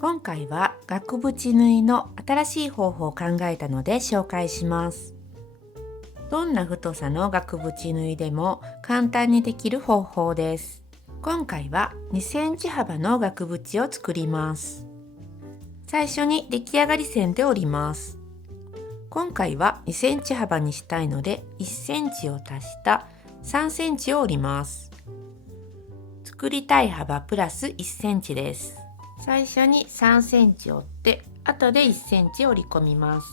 今回は額縁縫いの新しい方法を考えたので紹介します。どんな太さの額縁縫いでも簡単にできる方法です。今回は2センチ幅の額縁を作ります。最初に出来上がり線で折ります。今回は2センチ幅にしたいので1センチを足した3センチを折ります。作りたい幅プラス1センチです。最初に3センチ折って後で1センチ折り込みます。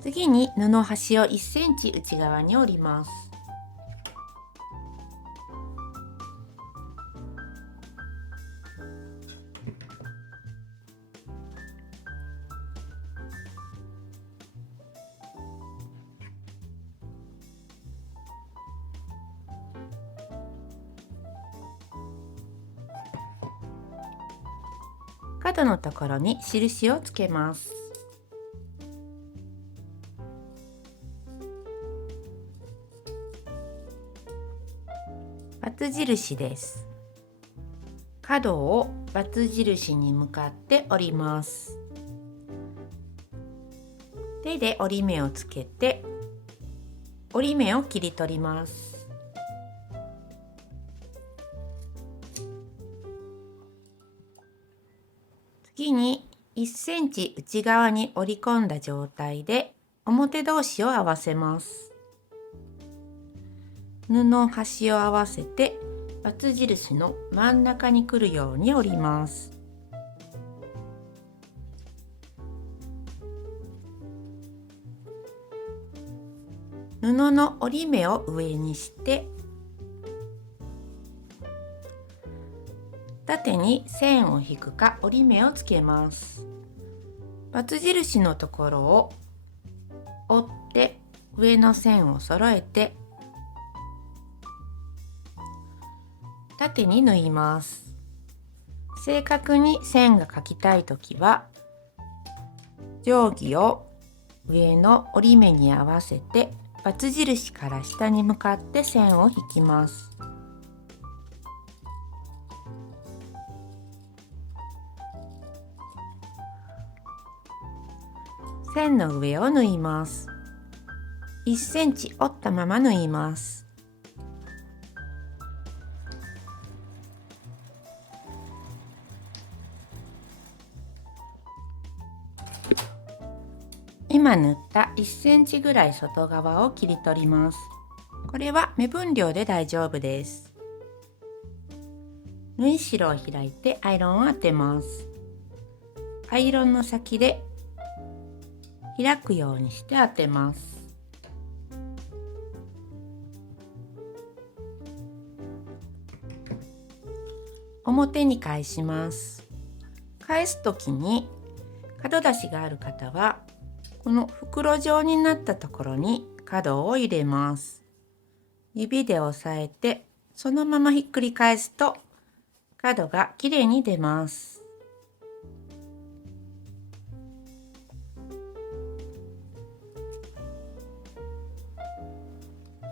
次に布端を1センチ内側に折ります。角のところに印をつけます。バツ印です。角をバツ印に向かって折ります。手で折り目をつけて折り目を切り取ります。次に1センチ内側に折り込んだ状態で表同士を合わせます。布端を合わせてバツ印の真ん中に来るように折ります。布の折り目を上にして縦に線を引くか折り目をつけます。バツ印のところを折って上の線を揃えて縦に縫います。正確に線が描きたいときは定規を上の折り目に合わせてバツ印から下に向かって線を引きます。線の上を縫います。1センチ折ったまま縫います。今縫った1センチぐらい外側を切り取ります。これは目分量で大丈夫です。縫い代を開いてアイロンを当てます。アイロンの先で開くようにして当てます。表に返します。返す時に角出しがある方はこの袋状になったところに角を入れます。指で押さえてそのままひっくり返すと角がきれいに出ます。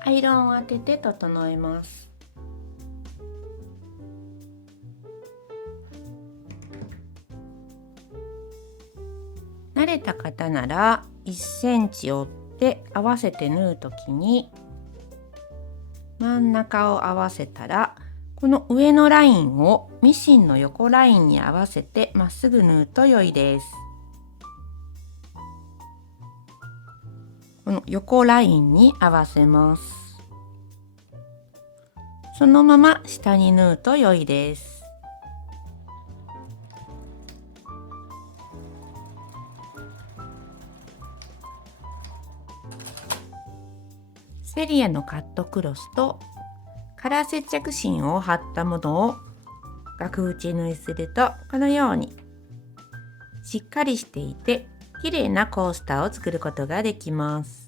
アイロンを当てて整えます。慣れた方なら1センチ折って合わせて縫う時に真ん中を合わせたらこの上のラインをミシンの横ラインに合わせてまっすぐ縫うと良いです。この横ラインに合わせます。そのまま下に縫うと良いです。セリアのカットクロスとカラー接着芯を貼ったものを額縁縫いするとこのようにしっかりしていて綺麗なコースターを作ることができます。